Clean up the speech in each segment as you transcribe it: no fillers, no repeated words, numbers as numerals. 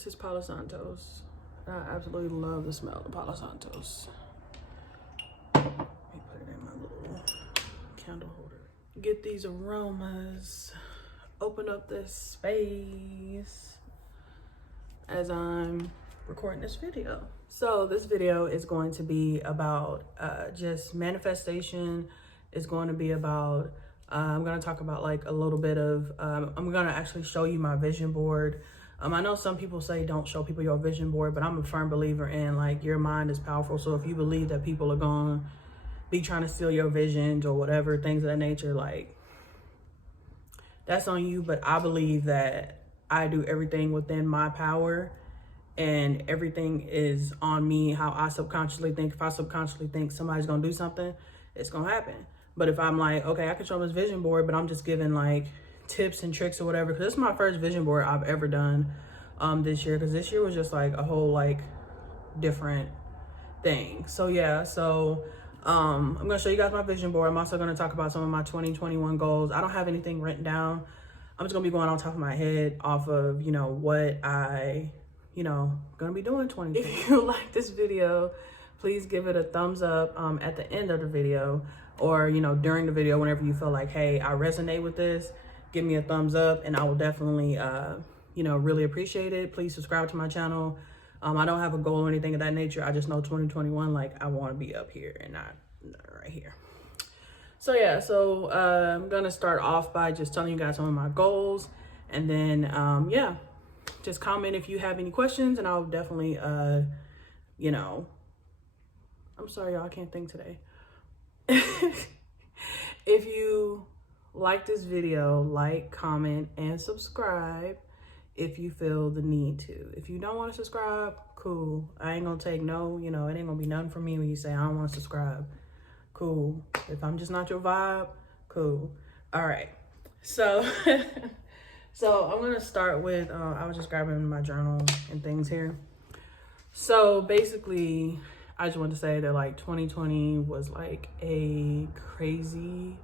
This is Palo Santos. I absolutely love the smell of Palo Santos. Let me put it in my little candle holder. Get these aromas. Open up this space as I'm recording this video. So this video is going to be about just manifestation. It's going to be about, I'm going to talk about like a little bit of, I'm going to actually show you my vision board. I know some people say don't show people your vision board, but I'm a firm believer in like your mind is powerful. So if you believe that people are going to be trying to steal your visions or whatever, things of that nature, like that's on you. But I believe that I do everything within my power and everything is on me, how I subconsciously think. If I subconsciously think somebody's going to do something, it's going to happen. But if I'm like, okay, I can show this vision board, but I'm just giving like tips and tricks or whatever, because this is my first vision board I've ever done this year, because this year was just like a whole like different thing. So yeah, so I'm gonna show you guys my vision board. I'm also gonna talk about some of my 2021 goals. I don't have anything written down. I'm just gonna be going on top of my head off of, you know, what I, you know, gonna be doing 2020. If you like this video, please give it a thumbs up at the end of the video, or, you know, during the video, whenever you feel like, hey, I resonate with this, give me a thumbs up and I will definitely, you know, really appreciate it. Please subscribe to my channel. I don't have a goal or anything of that nature. I just know 2021, like I want to be up here and not right here. So yeah, so I'm going to start off by just telling you guys some of my goals. And then, yeah, just comment if you have any questions and I'll definitely, you know, I'm sorry, y'all, I can't think today. If you like this video, like, comment, and subscribe if you feel the need to. If you don't want to subscribe, cool. I ain't gonna take no, you know, it ain't gonna be nothing from me when you say I don't want to subscribe. Cool. If I'm just not your vibe, cool. All right. So, so I'm gonna start with, I was just grabbing my journal and things here. So basically, I just want to say that like 2020 was like a crazy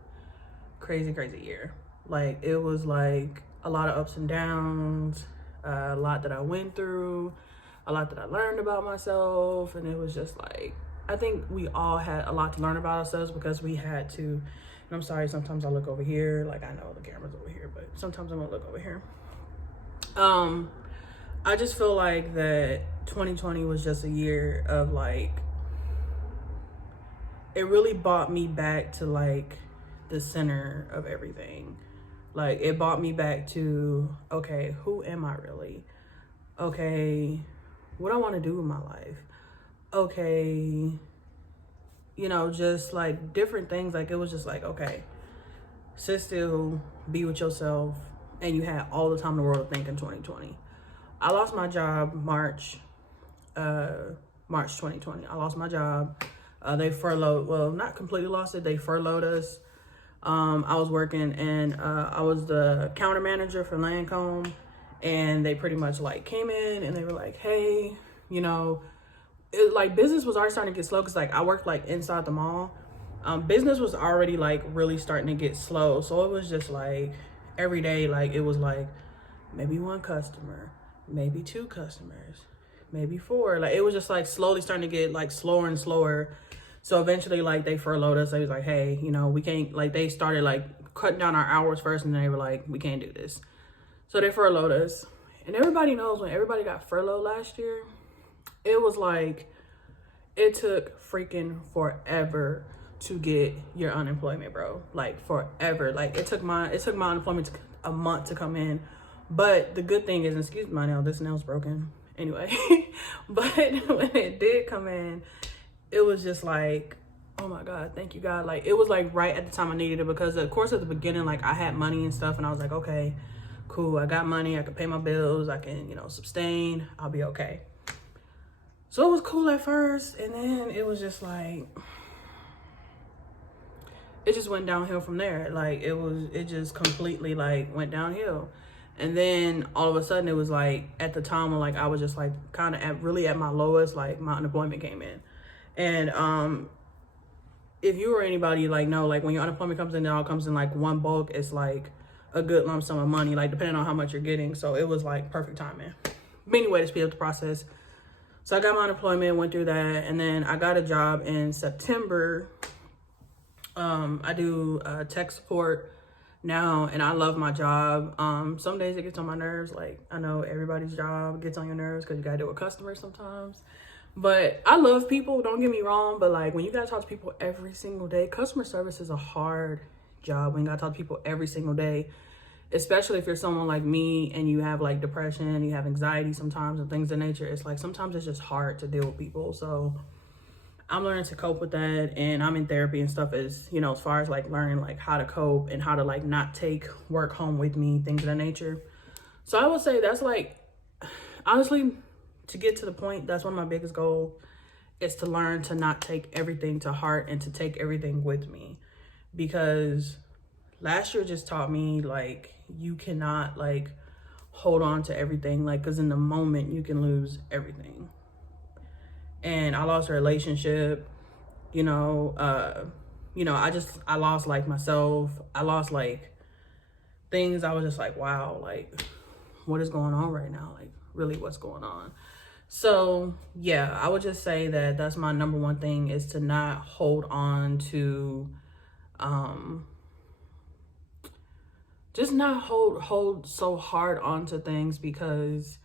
year. Like it was like a lot of ups and downs, a lot that I went through, a lot that I learned about myself. And it was just like, I think we all had a lot to learn about ourselves because we had to, and I'm sorry, sometimes I look over here, like I know the camera's over here, but sometimes I'm gonna look over here. I just feel like that 2020 was just a year of like, it really brought me back to like the center of everything. Like it brought me back to, okay, who am I really? Okay, what I want to do with my life? Okay, you know, just like different things. Like it was just like, okay, sit still, be with yourself, and you had all the time in the world to think in 2020. I lost my job March 2020. I lost my job. They furloughed, well, not completely lost it. They furloughed us. I was working and I was the counter manager for Lancome, and they pretty much like came in and they were like, hey, you know, like business was already starting to get slow because like I worked like inside the mall. Business was already like really starting to get slow. So it was just like every day, like it was like maybe one customer, maybe two customers, maybe four. Like it was just like slowly starting to get like slower and slower. So eventually, like, they furloughed us. They was like, hey, you know, we can't, like, they started, like, cutting down our hours first, and then they were like, we can't do this. So they furloughed us. And everybody knows when everybody got furloughed last year, it was like, it took freaking forever to get your unemployment, bro. Like, forever. Like, it took my unemployment a month to come in. But the good thing is, excuse my nail, this nail's broken. Anyway, but when it did come in, it was just like, oh my God, thank you, God. Like, it was like right at the time I needed it, because of course at the beginning, like I had money and stuff, and I was like, okay, cool. I got money. I can pay my bills. I can, you know, sustain. I'll be okay. So it was cool at first. And then it was just like, it just went downhill from there. Like it just completely like went downhill. And then all of a sudden it was like at the time when like I was just like kind of really at my lowest, like my unemployment came in. And if you or anybody like know, like when your unemployment comes in, it all comes in like one bulk. It's like a good lump sum of money, like depending on how much you're getting. So it was like perfect timing. But anyway, to speed up the process. So I got my unemployment, went through that, and then I got a job in September. I do tech support now, and I love my job. Some days it gets on my nerves. Like, I know everybody's job gets on your nerves because you gotta deal with customers sometimes. But I love people, don't get me wrong, but like when you gotta talk to people every single day, customer service is a hard job when you gotta talk to people every single day, especially if you're someone like me and you have like depression, you have anxiety sometimes and things of nature. It's like sometimes it's just hard to deal with people. So I'm learning to cope with that, and I'm in therapy and stuff, as you know, as far as like learning like how to cope and how to like not take work home with me, things of that nature. So I would say that's like, honestly, to get to the point, that's one of my biggest goals, is to learn to not take everything to heart and to take everything with me. Because last year just taught me like you cannot like hold on to everything, like because in the moment you can lose everything. And I lost a relationship, I lost like myself. I lost like things. I was just like, wow, like what is going on right now? Like really what's going on? So yeah, I would just say that that's my number one thing, is to not hold on to, just not hold so hard onto things, because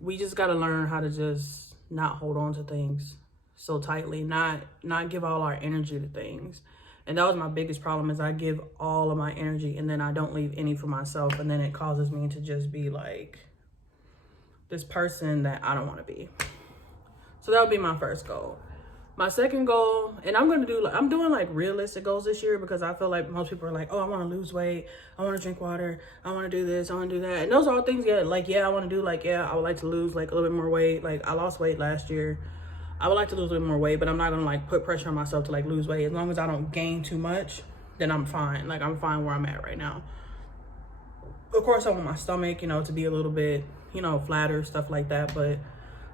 we just got to learn how to just not hold on to things so tightly, not give all our energy to things. And that was my biggest problem, is I give all of my energy and then I don't leave any for myself, and then it causes me to just be like this person that I don't want to be. So that would be my first goal. My second goal, and I'm doing like realistic goals this year, because I feel like most people are like, oh, I want to lose weight, I want to drink water, I want to do this, I want to do that. And those are all things, I want to do, I would like to lose like a little bit more weight. Like I lost weight last year. I would like to lose a little more weight, but I'm not going to like put pressure on myself to like lose weight. As long as I don't gain too much, then I'm fine. Like I'm fine where I'm at right now. Of course, I want my stomach, to be a little bit, flatter, stuff like that. But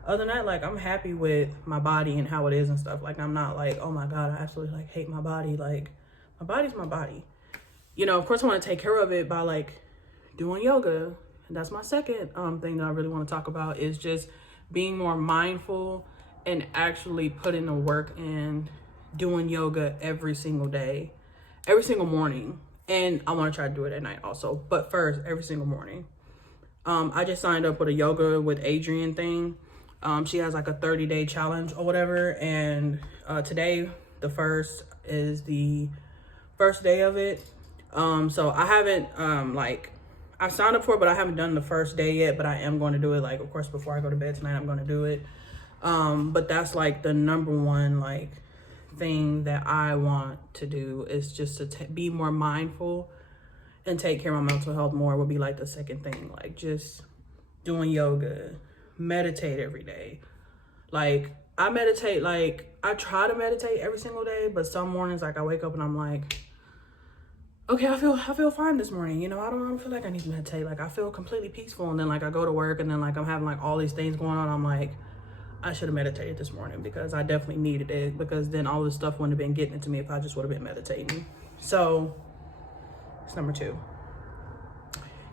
other than that, like I'm happy with my body and how it is and stuff. Like I'm not like, oh my God, I absolutely like hate my body. Like my body's my body. Of course I want to take care of it by like doing yoga. And that's my second thing that I really want to talk about, is just being more mindful and actually putting the work in, doing yoga every single day, every single morning. And I want to try to do it at night also. But first, every single morning. I just signed up with a yoga with Adriene thing. She has like a 30-day challenge or whatever. And today, the first, is the first day of it. So I haven't, I signed up for it, but I haven't done the first day yet. But I am going to do it. Like, of course, before I go to bed tonight, I'm going to do it. But that's like the number one, like, thing that I want to do, is just to be more mindful and take care of my mental health more, would be like the second thing. Like just doing yoga, meditate every day. Like I meditate, like I try to meditate every single day, but some mornings like I wake up and I'm like, okay, I feel fine this morning. I don't feel like I need to meditate. Like I feel completely peaceful. And then like I go to work and then like I'm having like all these things going on. I'm like, I should have meditated this morning, because I definitely needed it, because then all this stuff wouldn't have been getting it to me if I just would have been meditating. So it's number 2.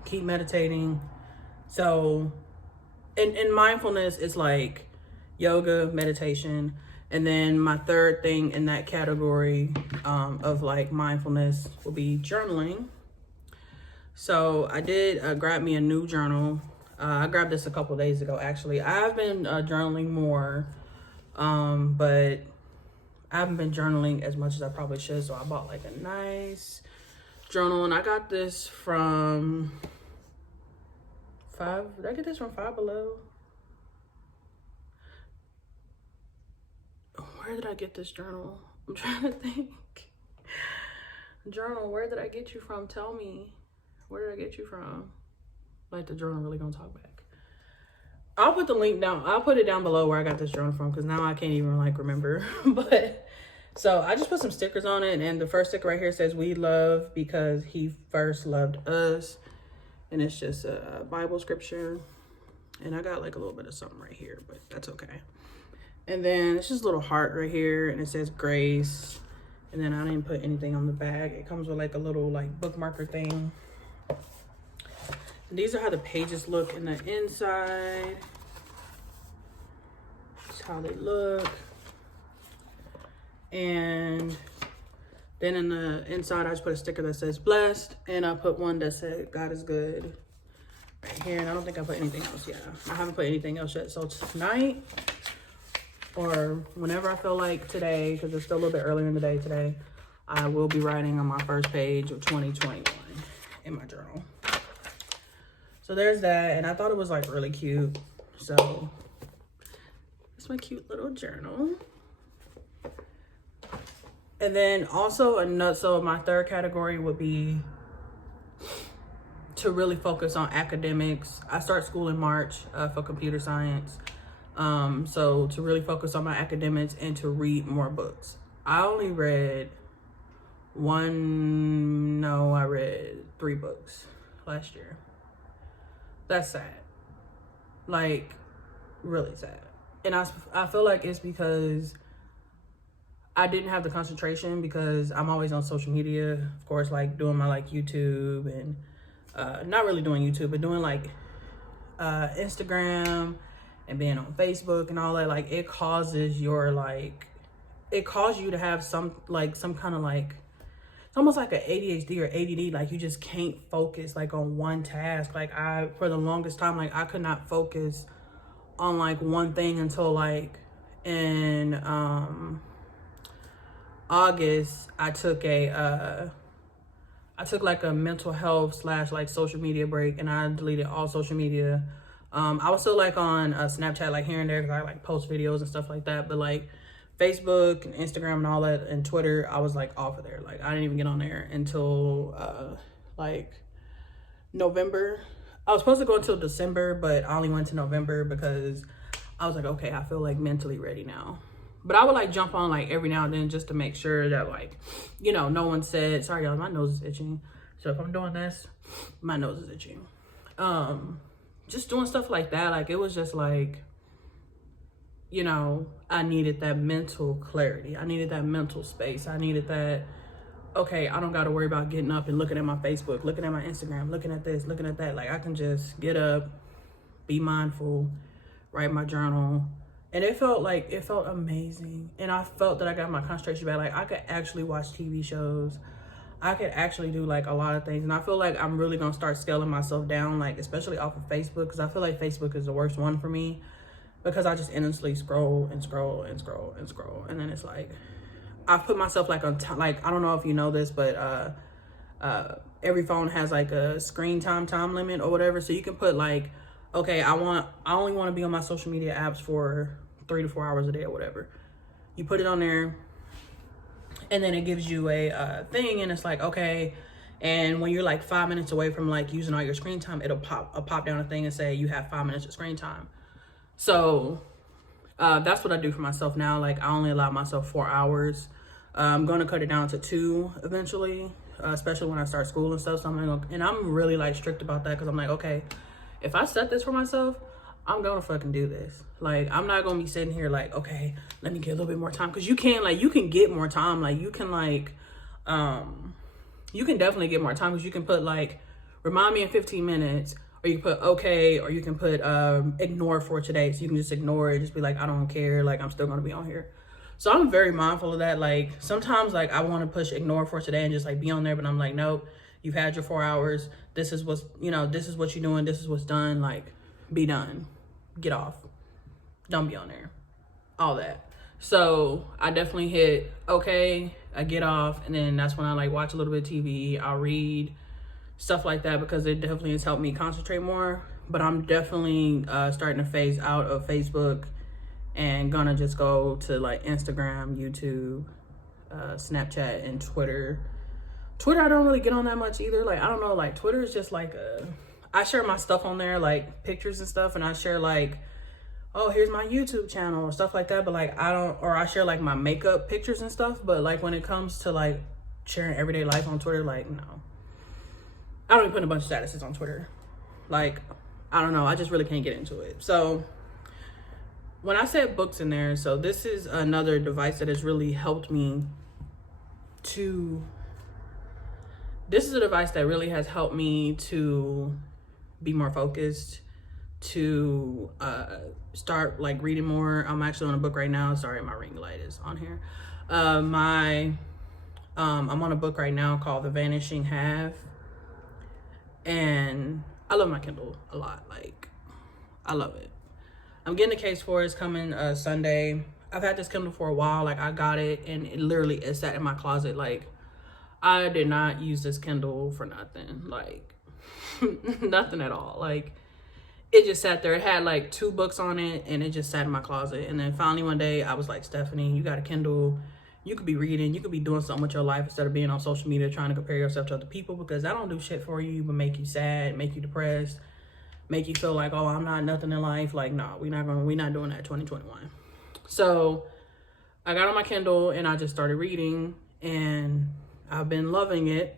Keep meditating. So in mindfulness, it's like yoga, meditation. And then my third thing in that category of like mindfulness will be journaling. So I did grab me a new journal. I grabbed this a couple days ago, actually. I've been journaling more, but I haven't been journaling as much as I probably should. So I bought like a nice journal, and I got this from did I get this from Five Below? Where did I get this journal? I'm trying to think. Journal, where did I get you from? Tell me. Where did I get you from? Like the journal really gonna talk back. I'll put the link down. I'll put it down below where I got this journal from, because now I can't even like remember. But so I just put some stickers on it, and the first sticker right here says, "We love because he first loved us." And it's just a Bible scripture. And I got like a little bit of something right here, but that's okay. And then it's just a little heart right here, and it says grace. And then I didn't put anything on the bag. It comes with like a little like bookmarker thing. These are how the pages look in the inside. That's how they look. And then in the inside, I just put a sticker that says blessed, and I put one that said God is good right here. And I don't think I put anything else. Yeah, I haven't put anything else yet. So tonight, or whenever I feel like today, because it's still a little bit earlier in the day today, I will be writing on my first page of 2021 in my journal. So there's that, and I thought it was like really cute. So it's my cute little journal. And then also so my third category would be to really focus on academics. I start school in March for computer science. So to really focus on my academics and to read more books. I only read I read 3 books last year. That's sad. Like, really sad. And I feel like it's because I didn't have the concentration, because I'm always on social media, of course, like doing my like YouTube and not really doing YouTube, but doing like Instagram and being on Facebook and all that. Like, it causes you to have some kind of like, it's almost like an ADHD or ADD. Like, you just can't focus like on one task. Like, for the longest time, like I could not focus on like one thing until like in August. I took like a mental health / like social media break, and I deleted all social media. I was still like on Snapchat, like here and there, because I like post videos and stuff like that, but like Facebook and Instagram and all that and Twitter, I was like off of there. Like, I didn't even get on there until like November. I was supposed to go until December, but I only went to November because I was like, okay, I feel like mentally ready now. But I would like jump on like every now and then just to make sure that like, you know, no one said, sorry y'all, my nose is itching. So if I'm doing this, my nose is itching. Just doing stuff like that. Like, it was just like, you know, I needed that mental clarity. I needed that mental space. I needed that, okay, I don't got to worry about getting up and looking at my Facebook, looking at my Instagram, looking at this, looking at that. Like, I can just get up, be mindful, write my journal. And it felt amazing. And I felt that I got my concentration back. Like, I could actually watch TV shows. I could actually do like a lot of things. And I feel like I'm really going to start scaling myself down, like especially off of Facebook, because I feel like Facebook is the worst one for me, because I just endlessly scroll and scroll and scroll and scroll. And then it's like, I put myself like on like, I don't know if you know this, but every phone has like a screen time limit or whatever. So you can put like, okay, I only want to be on my social media apps for 3 to 4 hours a day or whatever. You put it on there, and then it gives you a thing, and it's like, okay, and when you're like 5 minutes away from like using all your screen time, it'll pop down a thing and say you have 5 minutes of screen time. So that's what I do for myself now. Like, I only allow myself 4 hours. I'm gonna cut it down to 2 eventually, especially when I start school and stuff. So I'm really like strict about that, because I'm like, okay, if I set this for myself, I'm gonna fucking do this. Like, I'm not gonna be sitting here like, okay, let me get a little bit more time. Because you can get more time. Like, you can definitely get more time, because you can put like, remind me in 15 minutes, or you can put okay, or you can put ignore for today. So you can just ignore it, just be like, I don't care, like, I'm still gonna be on here. So I'm very mindful of that. Like, sometimes like I want to push ignore for today and just like be on there, but I'm like, nope, you've had your 4 hours. This is what you're doing. This is what's done. Like, be done. Get off. Don't be on there. All that. So I definitely hit okay. I get off, and then that's when I like watch a little bit of TV. I'll read, stuff like that, because it definitely has helped me concentrate more. But I'm definitely starting to phase out of Facebook and gonna just go to like Instagram, YouTube, Snapchat, and Twitter. Twitter, I don't really get on that much either. Like, I don't know, like Twitter is just like I share my stuff on there, like pictures and stuff, and I share like, oh, here's my YouTube channel or stuff like that. But like, I share like my makeup pictures and stuff. But like, when it comes to like sharing everyday life on Twitter, like, no. I don't even put a bunch of statuses on Twitter. Like, I don't know, I just really can't get into it. So when I said books in there, so this is another device that has really helped me to, this is a device that really has helped me to be more focused, to start like reading more. I'm actually on a book right now. Sorry, my ring light is on here. I'm on a book right now called The Vanishing Half, and I love my Kindle a lot. Like, I love it. I'm getting a case for it. It's coming Sunday. I've had this Kindle for a while. Like, I got it and it literally is sat in my closet. Like, I did not use this Kindle for nothing. Like, nothing at all. Like, it just sat there. It had like 2 books on it and it just sat in my closet. And then finally one day I was like, Stephanie, you got a Kindle. You could be reading. You could be doing something with your life instead of being on social media trying to compare yourself to other people, because that don't do shit for you but make you sad, make you depressed, make you feel like, oh, I'm not nothing in life. Like, no, we're not doing that 2021. So I got on my Kindle and I just started reading and I've been loving it.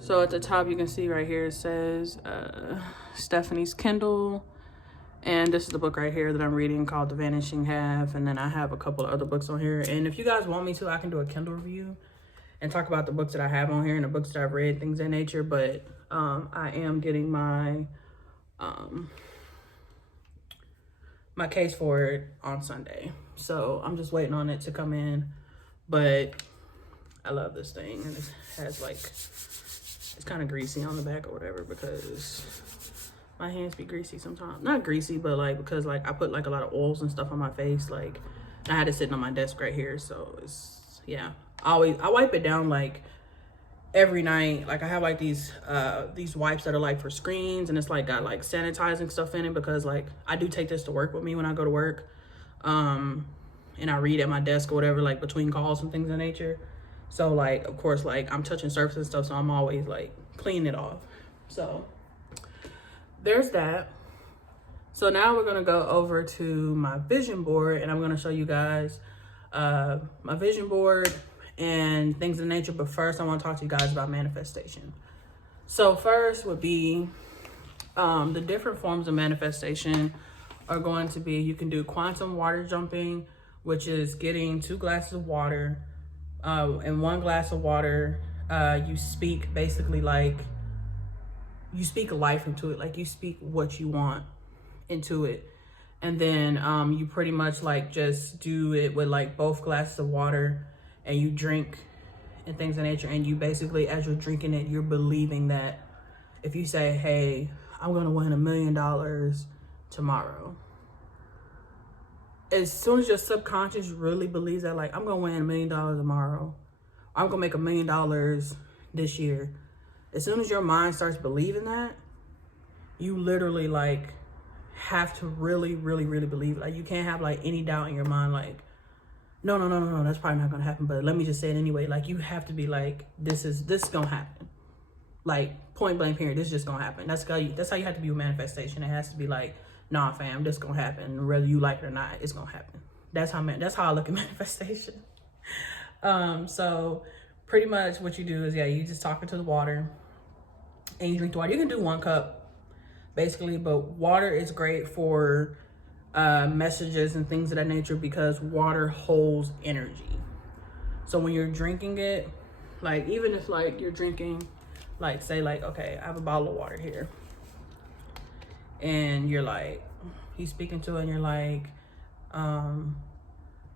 So at the top, you can see right here, it says Stephanie's Kindle. And this is the book right here that I'm reading called The Vanishing Half. And then I have a couple of other books on here. And if you guys want me to, I can do a Kindle review and talk about the books that I have on here and the books that I've read, things of that nature. But I am getting my my case for it on Sunday. So I'm just waiting on it to come in. But I love this thing. And it has like, it's kind of greasy on the back or whatever because my hands be greasy sometimes. Not greasy, but like because like I put like a lot of oils and stuff on my face. Like I had it sitting on my desk right here. So it's, yeah. I wipe it down like every night. Like I have like these wipes that are like for screens, and it's like got like sanitizing stuff in it because like I do take this to work with me when I go to work. And I read at my desk or whatever, like between calls and things of that nature. So like, of course, like I'm touching surface and stuff, so I'm always like cleaning it off. So there's that. So now we're gonna go over to my vision board and I'm gonna show you guys my vision board and things of the nature. But first I wanna talk to you guys about manifestation. So first would be the different forms of manifestation are going to be, you can do quantum water jumping, which is getting 2 glasses of water. In 1 glass of water, you speak basically like, you speak life into it. Like you speak what you want into it. And then you pretty much like just do it with like both glasses of water and you drink and things of nature. And you basically, as you're drinking it, you're believing that if you say, hey, I'm gonna win $1 million tomorrow. As soon as your subconscious really believes that, like, I'm gonna win $1 million tomorrow, I'm gonna make $1 million this year. As soon as your mind starts believing that, you literally like have to really, really, really believe. Like you can't have like any doubt in your mind. Like, no, that's probably not gonna happen. But let me just say it anyway. Like you have to be like, this is gonna happen. Like point blank period. This is just gonna happen. That's how you have to be with manifestation. It has to be like, nah, fam, this gonna happen. Whether you like it or not, it's gonna happen. That's how I look at manifestation. So pretty much what you do is, yeah, you just talk into the water and you drink the water. You can do 1 cup basically, but water is great for messages and things of that nature because water holds energy. So when you're drinking it, like even if like you're drinking, like say like, okay, I have a bottle of water here and you're like, you speaking to it and you're like, I'm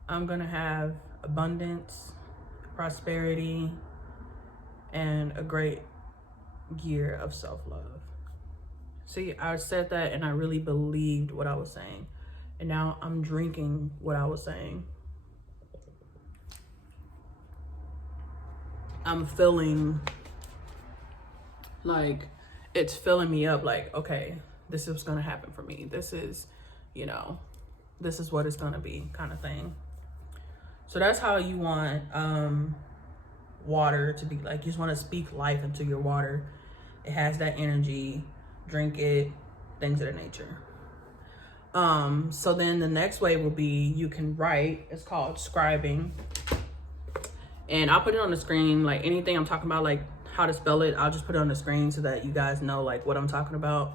gonna have abundance, prosperity, and a great year of self-love. See, I said that and I really believed what I was saying. And now I'm drinking what I was saying. I'm feeling like it's filling me up like, okay, this is gonna happen for me. This is, you know, this is what it's gonna be kind of thing. So that's how you want water to be. Like you just want to speak life into your water. It has that energy, drink it, things of that nature. So then the next way will be you can write. It's called scribing. And I'll put it on the screen, like anything I'm talking about, like how to spell it, I'll just put it on the screen so that you guys know like what I'm talking about.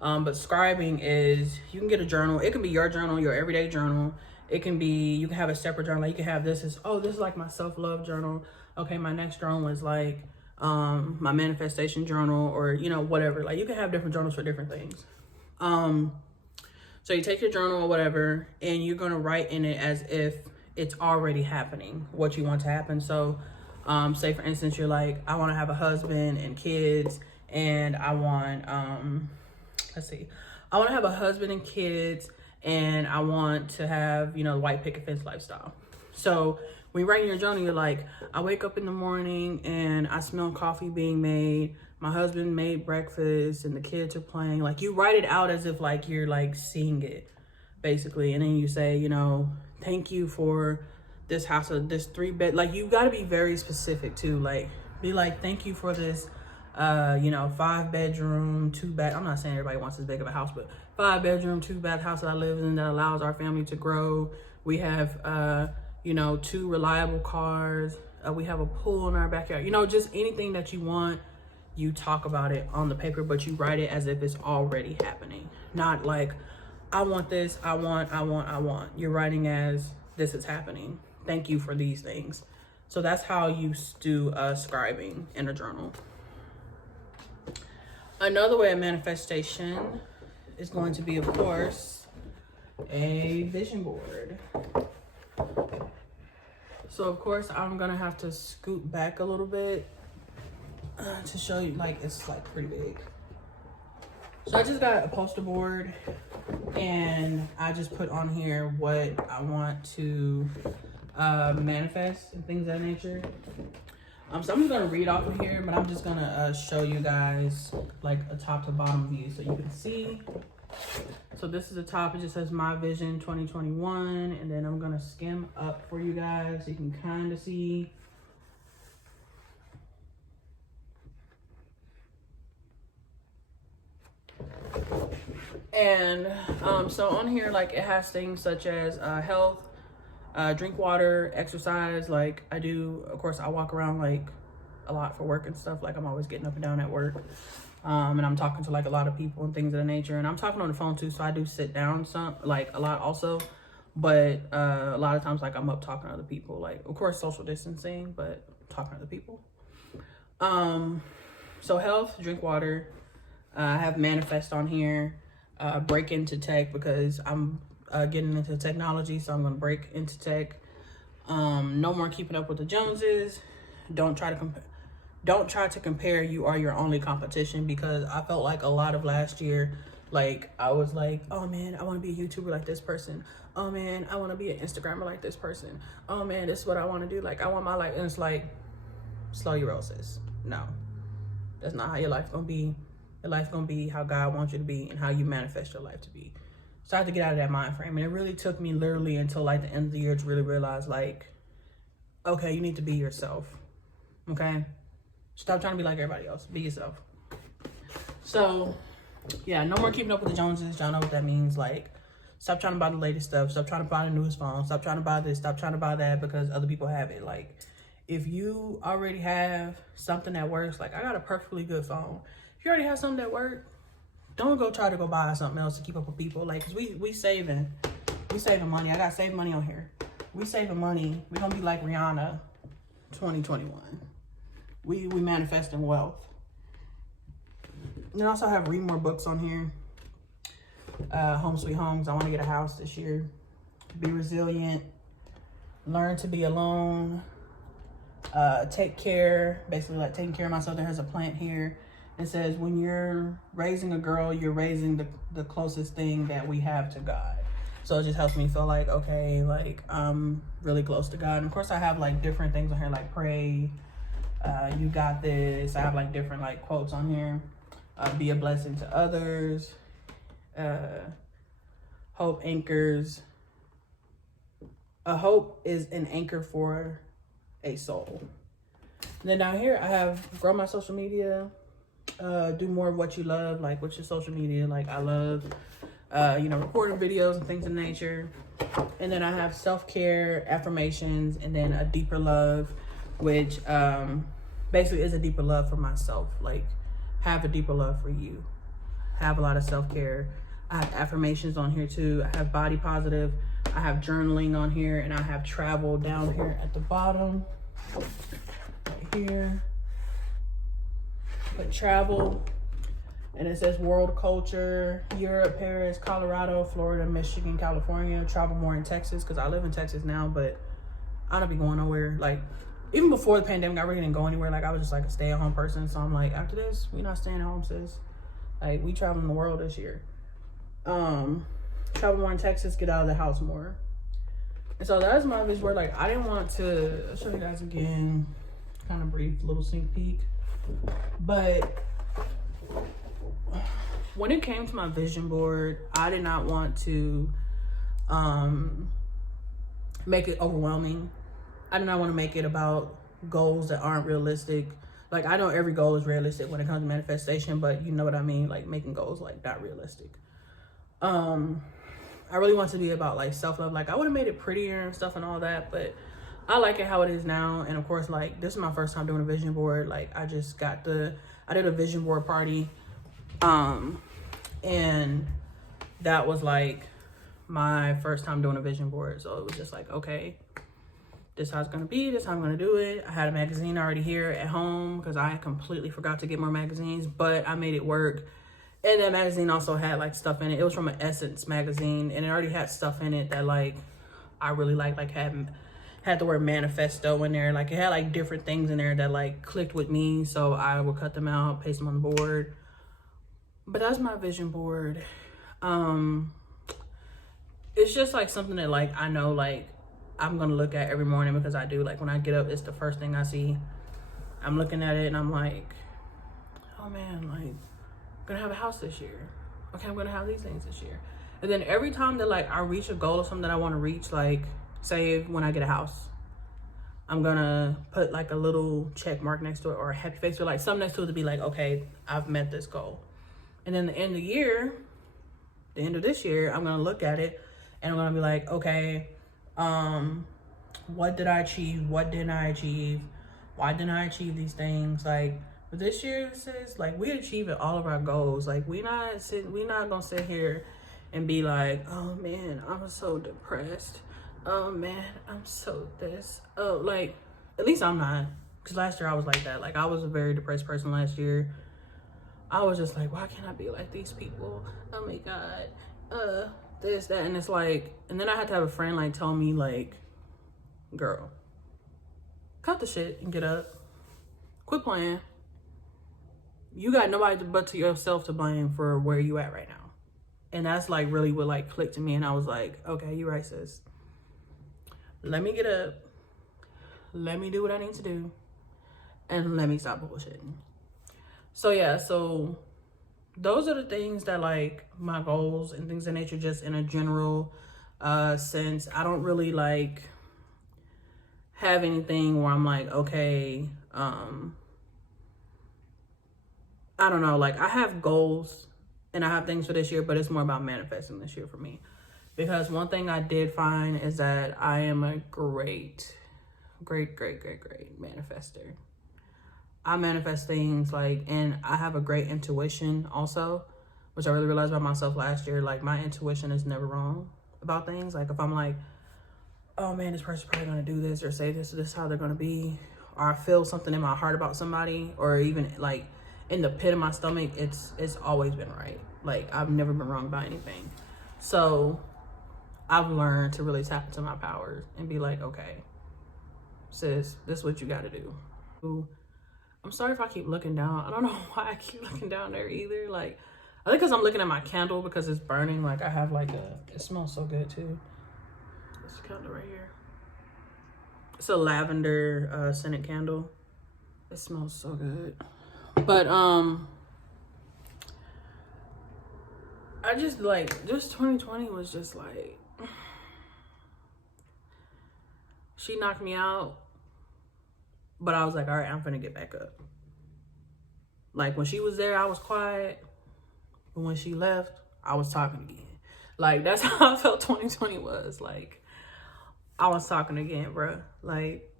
But scribing is, you can get a journal. It can be your journal, your everyday journal. It can be, you can have a separate journal. Like you can have this is, oh, this is like my self-love journal. Okay, my next journal is like my manifestation journal, or, you know, whatever. Like, you can have different journals for different things. So you take your journal or whatever, and you're going to write in it as if it's already happening, what you want to happen. So say for instance, you're like, I want to have a husband and kids, and I want, I want to have a husband and kids, and I want to have, you know, the white picket fence lifestyle. So when you write in your journal, you're like, I wake up in the morning and I smell coffee being made. My husband made breakfast and the kids are playing. Like, you write it out as if like you're like seeing it, basically. And then you say, you know, thank you for this house, or this 3-bed. Like, you got to be very specific too. Like, be like, thank you for this, you know, 5-bedroom, 2-bath. I'm not saying everybody wants this big of a house, but 5-bedroom, 2-bath house that I live in that allows our family to grow. We have, you know, 2 reliable cars. We have a pool in our backyard. You know, just anything that you want. You talk about it on the paper, but you write it as if it's already happening. Not like, I want this, I want. You're writing as, this is happening. Thank you for these things. So that's how you do scribing in a journal. Another way of manifestation is going to be, of course, a vision board. So of course, I'm gonna have to scoot back a little bit to show you, like, it's like pretty big. So I just got a poster board, and I just put on here what I want to manifest and things of that nature. So I'm just gonna read off of here, but I'm just gonna show you guys like a top to bottom view so you can see. So this is the top. It just says My Vision 2021, and then I'm gonna skim up for you guys so you can kind of see. And so on here, like, it has things such as health, drink water, exercise. Like, I do, of course, I walk around like a lot for work and stuff. Like, I'm always getting up and down at work, and I'm talking to like a lot of people and things of that nature. And I'm talking on the phone too, so I do sit down some, like, a lot also. But a lot of times, like, I'm up talking to other people. Like, of course, social distancing, but talking to other people. So health, drink water. I have manifest on here. Break into tech, because I'm getting into technology, so I'm gonna break into tech. No more keeping up with the Joneses. Don't try to compare. You are your only competition, because I felt like a lot of last year, like, I was like, oh man, I want to be a YouTuber like this person. Oh man, I want to be an Instagrammer like this person. Oh man, this is what I want to do. Like, I want my life. And it's like, slow your roll, sis. No, that's not how your life's gonna be. Your life's gonna be how God wants you to be and how you manifest your life to be. So I have to get out of that mind frame. And it really took me literally until like the end of the year to really realize, like, okay, you need to be yourself. Okay? Stop trying to be like everybody else. Be yourself. So yeah, no more keeping up with the Joneses. Y'all know what that means. Like, stop trying to buy the latest stuff. Stop trying to buy the newest phone. Stop trying to buy this. Stop trying to buy that because other people have it. Like, if you already have something that works, like, I got a perfectly good phone. If you already have something that works, don't go try to go buy something else to keep up with people. Like, 'cause we saving money. I got saved money on here. We saving money. We're gonna be like Rihanna 2021. We manifesting wealth. And I also have read more books on here. Home Sweet Homes. I want to get a house this year. Be resilient. Learn to be alone. Take care. Basically, like, taking care of myself. There's a plant here. It says, when you're raising a girl, you're raising the closest thing that we have to God. So it just helps me feel like, okay, like, I'm really close to God. And of course, I have like different things on here, like pray, you got this. I have like different like quotes on here. Be a blessing to others. Hope anchors. A hope is an anchor for a soul. And then down here, I have grow my social media. Do more of what you love, like, what's your social media? Like, I love, you know, recording videos and things of nature. And then I have self-care, affirmations, and then a deeper love, which basically is a deeper love for myself. Like, have a deeper love for you. Have a lot of self-care. I have affirmations on here too. I have body positive. I have journaling on here, and I have travel down here at the bottom, right here. put travel. And it says world culture, Europe, Paris, Colorado, Florida, Michigan, California, travel more in Texas, because I live in Texas now, but I don't be going nowhere. Like, even before the pandemic, I really didn't go anywhere. Like, I was just like a stay-at-home person. So I'm like, after this, we not staying at home, sis. Like, we traveling the world this year. Travel more in Texas, get out of the house more. And so that's my vision board. Like, I didn't want to, I'll show you guys again, kind of brief little sneak peek. But when it came to my vision board, I did not want to make it overwhelming. I did not want to make it about goals that aren't realistic. Like, I know every goal is realistic when it comes to manifestation, but you know what I mean? Like, making goals, like, not realistic. I really want to be about, like, self-love. Like, I would have made it prettier and stuff and all that, but I like it how it is now. And, of course, like, this is my first time doing a vision board. Like, I did a vision board party. And that was like my first time doing a vision board. So it was just like, okay, this is how it's gonna be, this is how I'm gonna do it. I had a magazine already here at home because I completely forgot to get more magazines, but I made it work. And that magazine also had like stuff in it. It was from an Essence magazine, and it already had stuff in it that like I really like had the word manifesto in there. Like, it had like different things in there that like clicked with me. So I would cut them out, paste them on the board. But that's my vision board. It's just like something that like I know like I'm gonna look at every morning, because I do. Like, when I get up, it's the first thing I see. I'm looking at it and I'm like, oh man, like, I'm gonna have a house this year. Okay, I'm gonna have these things this year. And then every time that like I reach a goal or something that I want to reach, like say when I get a house, I'm gonna put like a little check mark next to it, or a happy face, or like something next to it to be like, okay, I've met this goal. And then the end of this year, I'm gonna look at it and I'm gonna be like, okay, what did I achieve? What didn't I achieve? Why didn't I achieve these things? Like, but this year, sis, like, we achieving all of our goals. Like, we not gonna sit here and be like, oh man, I'm so depressed. Oh man, I'm so this. Oh, like, at least I'm not. Because last year I was like that. Like, I was a very depressed person last year. I was just like, why can't I be like these people? Oh my God. This, that. And it's like, and then I had to have a friend like tell me like, girl, cut the shit and get up. Quit playing. You got nobody but to yourself to blame for where you at right now. And that's like really what like clicked to me. And I was like, okay, you're right, sis. Let me get up. Let me do what I need to do. And let me stop bullshitting. So yeah, so those are the things that like my goals and things of nature, just in a general sense. I don't really like have anything where I'm like, okay, I don't know, like I have goals and I have things for this year, but it's more about manifesting this year for me. Because one thing I did find is that I am a great manifester. I manifest things like, and I have a great intuition also, which I really realized about myself last year. Like, my intuition is never wrong about things. Like, if I'm like, oh man, this person's probably gonna do this or say this is how they're gonna be, or I feel something in my heart about somebody, or even like in the pit of my stomach, it's always been right. Like, I've never been wrong about anything. So I've learned to really tap into my powers and be like, okay, sis, this is what you gotta do. I'm sorry if I keep looking down. I don't know why I keep looking down there either. Like, I think because I'm looking at my candle because it's burning. Like, I have like it smells so good too. This candle right here. It's a lavender scented candle. It smells so good. But I just like, just 2020 was just like, she knocked me out. But I was like, all right, I'm finna get back up. Like, when she was there, I was quiet. But when she left, I was talking again. Like, that's how I felt 2020 was. Like, I was talking again, bro. Like,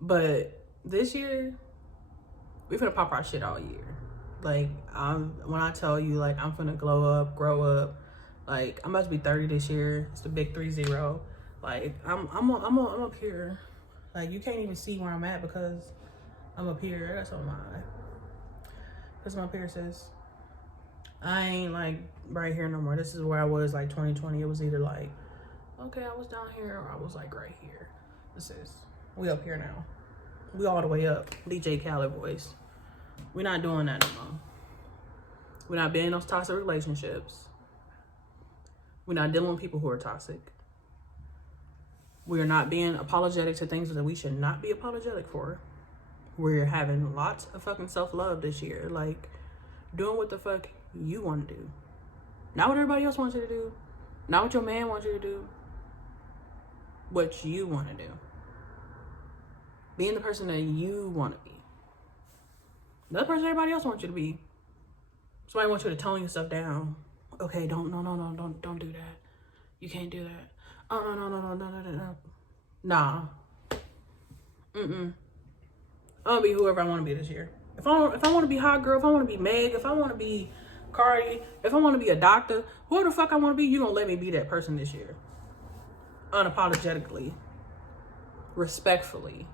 but this year, we finna pop our shit all year. Like, when I tell you, like, I'm finna glow up, grow up. Like, I'm about to be 30 this year. It's the big 30. Like, I'm up here. Like, you can't even see where I'm at because I'm up here. That's on my eye. This is my piercings. I ain't like right here no more. This is where I was like 2020. It was either like, okay, I was down here, or I was like right here. We up here now. We all the way up. DJ Khaled voice. We're not doing that no more. We're not being in those toxic relationships. We're not dealing with people who are toxic. We are not being apologetic to things that we should not be apologetic for. We're having lots of fucking self-love this year. Like, doing what the fuck you want to do. Not what everybody else wants you to do. Not what your man wants you to do. What you want to do. Being the person that you want to be. Not the person everybody else wants you to be. Somebody wants you to tone yourself down. Okay, don't do that. You can't do that. Oh, no. Nah. I'm gonna be whoever I want to be this year. If I want to be hot girl, if I want to be Meg, if I want to be Cardi, if I want to be a doctor, whoever the fuck I want to be, you don't let me be that person this year. Unapologetically. Respectfully.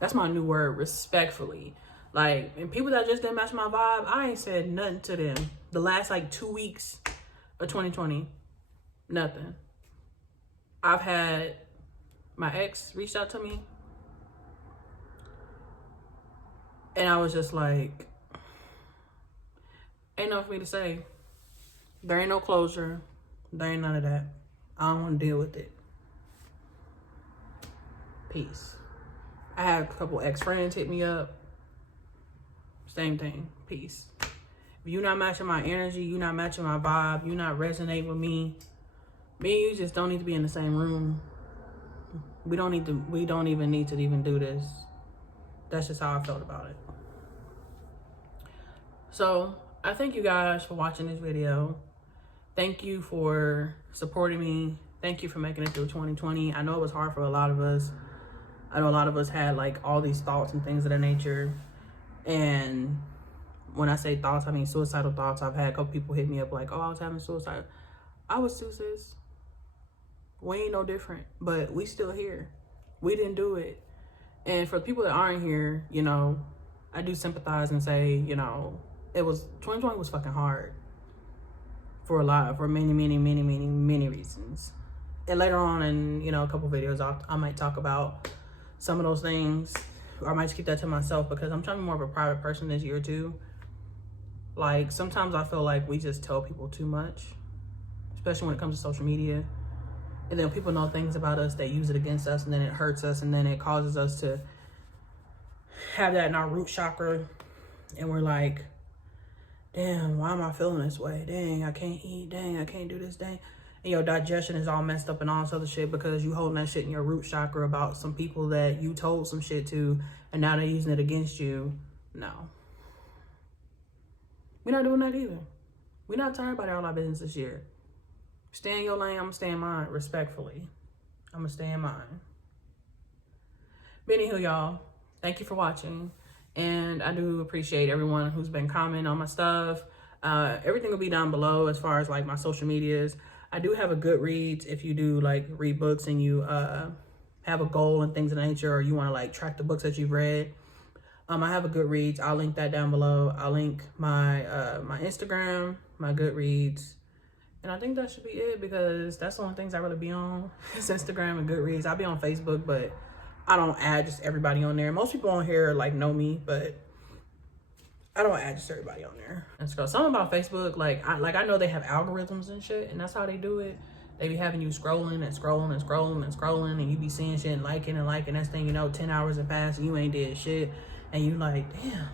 That's my new word, respectfully. Like, and people that just didn't match my vibe, I ain't said nothing to them. The last like 2 weeks of 2020, nothing. I've had my ex reached out to me, and I was just like, ain't nothing for me to say. There ain't no closure. There ain't none of that. I don't want to deal with it. Peace. I had a couple ex-friends hit me up. Same thing. Peace. If you're not matching my energy, you're not matching my vibe, you're not resonating with me, me and you just don't need to be in the same room. We don't even need to even do this. That's just how I felt about it. So I thank you guys for watching this video. Thank you for supporting me. Thank you for making it through 2020. I know it was hard for a lot of us. I know a lot of us had like all these thoughts and things of that nature. And when I say thoughts, I mean suicidal thoughts. I've had a couple people hit me up like, oh, I was having suicide. I was too, sis. We ain't no different, but we still here. We didn't do it. And for people that aren't here, you know, I do sympathize and say, you know, 2020 was fucking hard for many reasons. And later on in, you know, a couple videos, I might talk about some of those things. Or I might just keep that to myself because I'm trying to be more of a private person this year too. Like, sometimes I feel like we just tell people too much, especially when it comes to social media. And then people know things about us, they use it against us, and then it hurts us, and then it causes us to have that in our root chakra. And we're like, damn, why am I feeling this way? Dang, I can't eat. Dang, I can't do this. Dang. And your digestion is all messed up and all this other shit because you holding that shit in your root chakra about some people that you told some shit to, and now they're using it against you. No. We're not doing that either. We're not tired about all our business this year. Stay in your lane, I'm gonna stay in mine, respectfully. I'm gonna stay in mine. But anywho, y'all, thank you for watching. And I do appreciate everyone who's been commenting on my stuff. Everything will be down below as far as like my social medias. I do have a Goodreads if you do like read books and you have a goal and things of that nature, or you want to like track the books that you've read. I have a Goodreads. I'll link that down below. I'll link my my Instagram, my Goodreads. And I think that should be it because that's the only things I really be on. It's Instagram and Goodreads. I'll be on Facebook, but I don't add just everybody on there. Most people on here like know me, but I don't add just everybody on there. And so something about Facebook, I know they have algorithms and shit, and that's how they do it. They be having you scrolling and scrolling and scrolling and scrolling, and you be seeing shit and liking and liking. Next thing you know, 10 hours have passed and you ain't did shit. And you like, damn,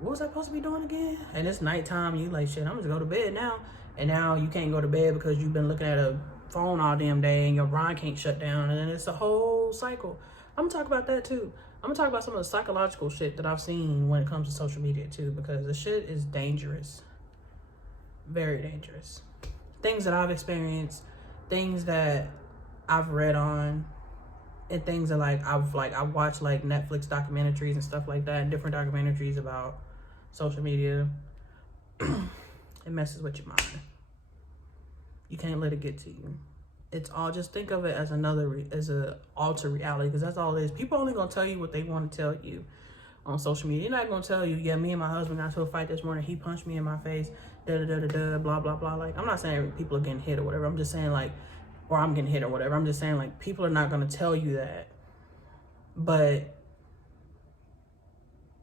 what was I supposed to be doing again? And it's nighttime and you like, shit, I'm just go to bed now. And now you can't go to bed because you've been looking at a phone all damn day and your brain can't shut down. And then it's a whole cycle. I'm gonna talk about that too. I'm gonna talk about some of the psychological shit that I've seen when it comes to social media too, because the shit is dangerous. Very dangerous. Things that I've experienced, things that I've read on, and things that I've watched like Netflix documentaries and stuff like that, and different documentaries about social media. It messes with your mind. You can't let it get to you. It's all, just think of it as as a alter reality, because that's all it is. People only gonna tell you what they want to tell you. on social media. They're not gonna tell you, yeah, me and my husband got into a fight this morning. He punched me in my face, da da da da da, blah blah blah. Like, I'm not saying people are getting hit or whatever. I'm just saying, like, or I'm getting hit or whatever. I'm just saying, like, people are not gonna tell you that, but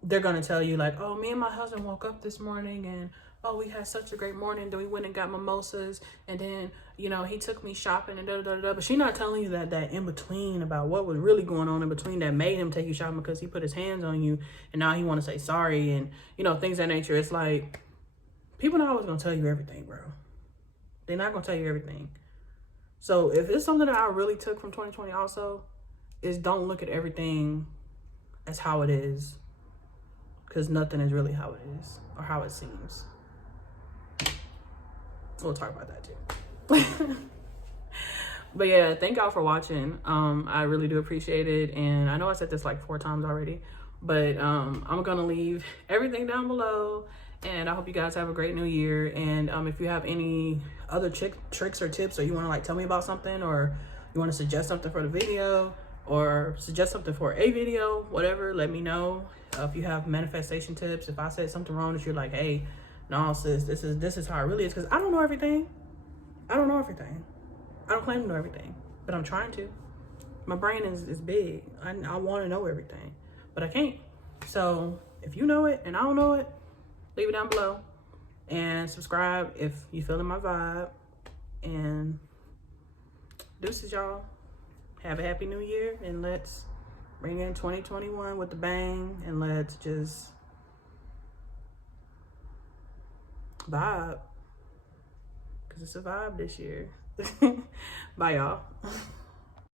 they're gonna tell you, like, oh, me and my husband woke up this morning and oh, we had such a great morning. Then we went and got mimosas, and then, you know, he took me shopping and da da da da. But she's not telling you that in between, about what was really going on in between that made him take you shopping, because he put his hands on you and now he want to say sorry and, you know, things of that nature. It's like, people not always gonna tell you everything, bro. They're not gonna tell you everything. So if it's something that I really took from 2020 also, is don't look at everything as how it is, because nothing is really how it is or how it seems. We'll talk about that too. But yeah, thank y'all for watching. I really do appreciate it. And I know I said this like 4 times already, but I'm gonna leave everything down below. And I hope you guys have a great new year. And if you have any other tricks or tips, or you want to like tell me about something, or you want to suggest something for the video, or suggest something for a video, whatever, let me know. If you have manifestation tips, if I said something wrong that you're like, hey, no, sis, this is how it really is. Because I don't know everything. I don't know everything. I don't claim to know everything, but I'm trying to. My brain is big. I want to know everything, but I can't. So if you know it and I don't know it, leave it down below. And subscribe if you feeling my vibe. And deuces, y'all. Have a happy new year. And let's bring in 2021 with the bang. And let's just vibe, because it's a vibe this year. Bye, y'all.